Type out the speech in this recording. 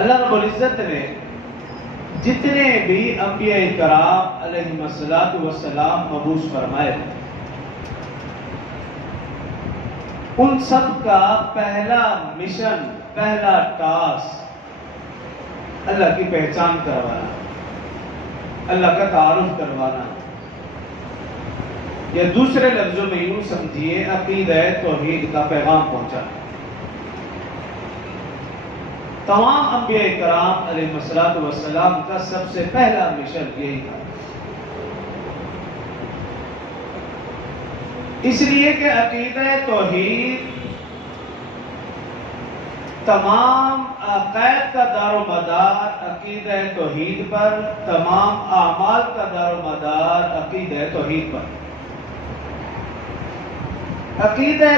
اللہ رب العزت نے جتنے بھی انبیاء کرام علیہم السلام مبعوث فرمائے ان سب کا پہلا مشن، پہلا ٹاسک اللہ کی پہچان کروانا، اللہ کا تعارف کروانا، یا دوسرے لفظوں میں یوں سمجھیے عقیدہ توحید کا پیغام پہنچانا۔ تمام انبیاء کرام علیہ السلام کا سب سے پہلا مشن یہی تھا، اس لیے کہ عقیدہ توحید تمام عقائد کا دار و مدار عقیدہ توحید پر، تمام اعمال کا دار و مدار عقیدہ توحید پر۔ عقیدہ